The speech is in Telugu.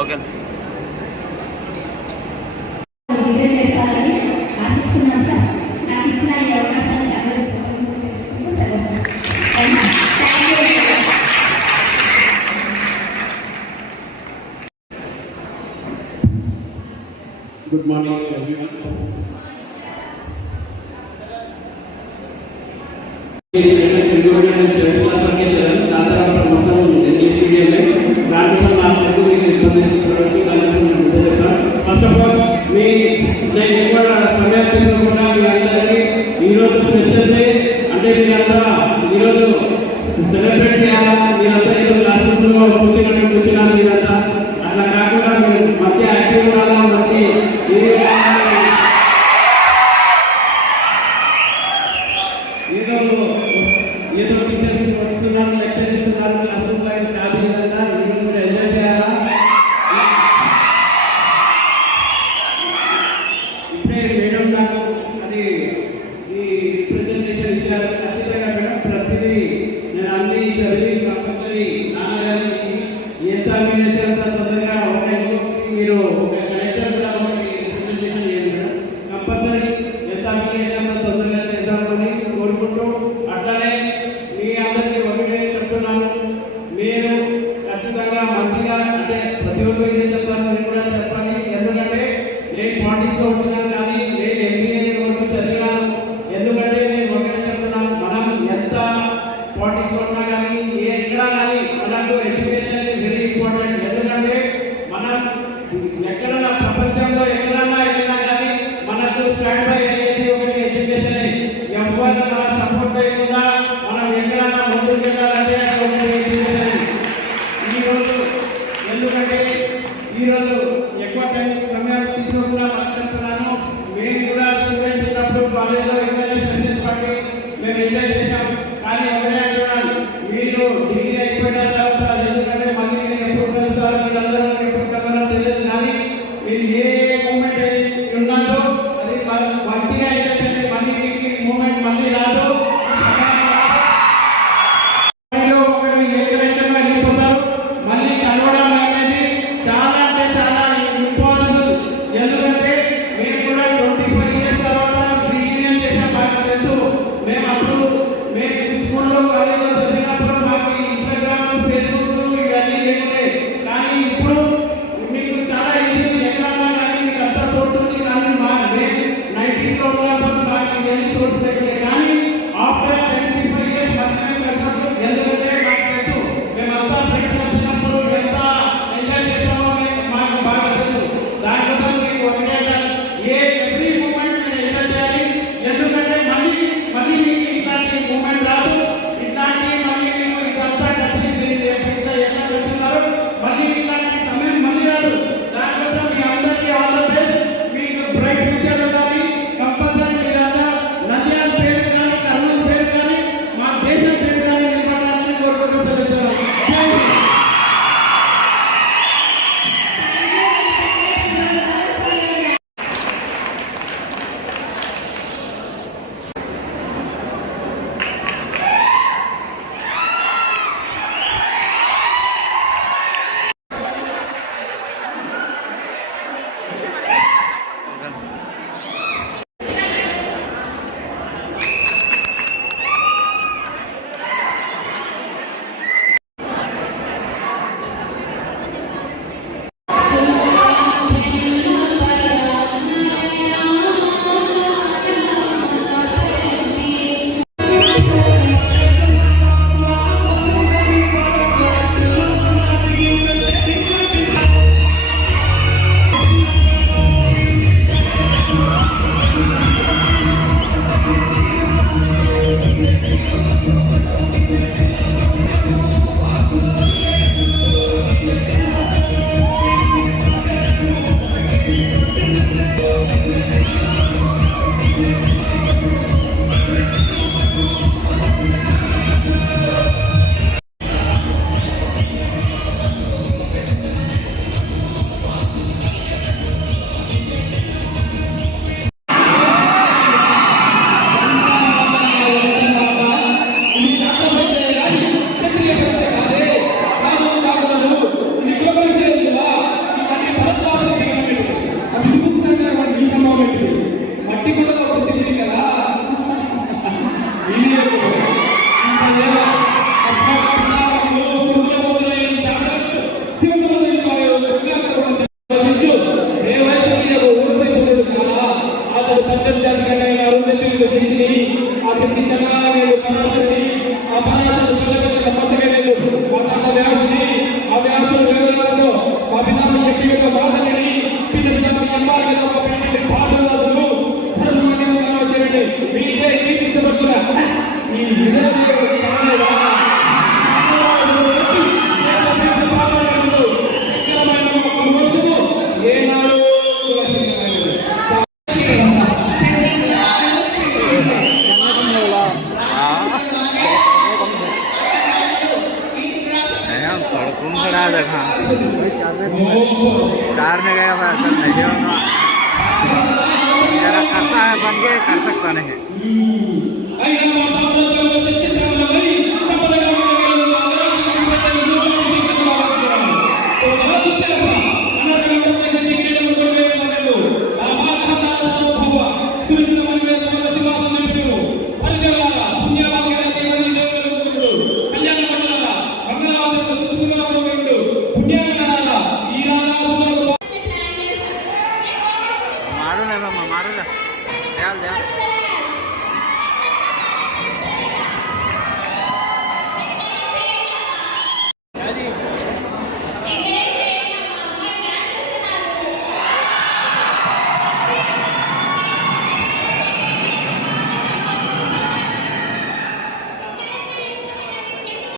Okay Good morning to everyone. First of all, సమయం తీసుకోకుండా మీ అందరికీ ఈరోజు స్పెషల్ డే అంటే మీరంతా ఈరోజు సెలబ్రేట్ చేయాలా, మీరంతా ఈరోజు క్లాసెస్లో కూర్చున్నా మీరంతా అట్లా కాకుండా మీరు మంచి యాక్టివ్ ఉండాలా, మంచి ఏదో టీచర్స్ వస్తున్నారు, లెక్చర్ ఇస్తున్నారు, క్లాసెస్ కాదు విధంగా ఈరోజు మీరు ఎంజాయ్ చేయాలా. ఇప్పుడే మేడం నాకు అది ఈ రిప్రజెంటేషన్ ఇచ్చారు. ఖచ్చితంగా మేడం ప్రతిదీ నేను అన్ని చదివి కంపల్సరీ నాన్నగారికి ఎంత వీలైతే అంత తొందరగా మీరు ఒక కలెక్టర్ కూడా ఒకటి రిప్రజెంటేషన్ చేయండి మేడం. కంపల్సరీ ఎంత వీలైతే అంత తొందరగా చేద్దామని కోరుకుంటూ, అట్లానే మీ అందరికీ ఒకటే చెప్తున్నాను, మీరు ఖచ్చితంగా మంచిగా అంటే ప్రతి ఒక్కరు ఏం చెప్తారని కూడా చెప్పాలి. ఎందుకంటే నేను పార్టీలో ఉంటున్నాను కానీ నేను ఎంబీఏ వరకు చదివినాను. ఎందుకంటే నేను ఒకటే చెప్తున్నాను, మనం ఎంత పార్టీలో ఉన్నా కానీ ఎక్కడా కానీ మనకు ఎడ్యుకేషన్ ఇస్ వెరీ ఇంపార్టెంట్. ఎందుకంటే మనం ఎక్కడన్నా ప్రపంచంలో ఎక్కడన్నా వెళ్ళినా కానీ మనకు స్టాండ్ బై అయ్యేది ఒకటి ఎడ్యుకేషన్. ఎవరు మన సపోర్ట్ చేయకుండా మనం ఎక్కడన్నా ముందుకు వెళ్ళాలంటే ఒకటి ఎడ్యుకేషన్. ఈరోజు ఎందుకంటే ఈరోజు ఎక్కువ టైం సమయం తీసుకోకుండా మాట్లాడుతున్నాను. మేము కూడా స్టూడెంట్స్ ఉన్నప్పుడు కాలేజ్లో సెషన్స్ బట్టి మేము ఎంజాయ్ చేశాం. కానీ ఒకటే అంటున్నాను, మీరు డిగ్రీ అయిపోయిన తర్వాత ఎందుకంటే మళ్ళీ నేను ఎప్పుడు కలుస్తారు, మీరందరూ ఎప్పుడు కలవాలో తెలియదు. కానీ మీరు ఏ మూమెంట్ ఉన్నదో అది మంచిగా అయితే మళ్ళీ మీకు మూమెంట్ మళ్ళీ రాదు. మళ్ళీ కలవడం అనేది చాలా అంటే చాలా ఇంపాసిబుల్. ఎందుకంటే మేము కూడా 25 years తర్వాత రీయూనియన్ చేసాం. మాకు తెలుసు, మేము అప్పుడు మేము స్కూల్లో కాలేజీలో చదివినప్పుడు మాకు ఇన్స్టాగ్రామ్, ఫేస్బుక్ ఇవన్నీ లేకుండే. కానీ ఇప్పుడు మీకు చాలా ఈజీ, ఎక్కడన్నా కానీ మీకు అంతా సోర్స్ ఉంది. కానీ మేము 90s లో ఉన్నప్పుడు మాకు ఇవన్నీ సోర్స్ లేకుండే. కానీ ఆఫ్టర్ 25 years మళ్ళీ మేము కలిసినప్పుడు ఎందుకంటే మాకు తెలుసు, మేమంతా ఫ్రెండ్స్ వచ్చినప్పుడు ఎంత ఎంజాయ్ చేస్తామో మాకు బాగా తెలుసు. దానికోసం మీకు ఒకటే ఎవ్రీ మూమెంట్ మీరు ఎంజాయ్ చేయాలి. ఎందుకంటే మళ్ళీ మీకు ఇట్లాంటి మూమెంట్ రాదు, ఇట్లాంటి ఖచ్చితంగా నేను పరాశక్తి ఆ పరాశక్తి నమ్మకమే లేదు మాట్లాడ వ్యాసుని ఆ వ్యాసుడు వేదనాలతో అభినవం వ్యక్తిగత మాటలని పిన్న పిల్లలు ఎంబాలుగా పంపినటువంటి పాఠవాసులు ధర్మదేవుగా వచ్చారండి మీకే కీర్తించబడుతున్న ఈ వినోదేవుడు కాలేదా ఏనాడు सड़कों खड़ा देखा चारने गया था सर नहीं होगा जरा करता है बन के कर सकता नहीं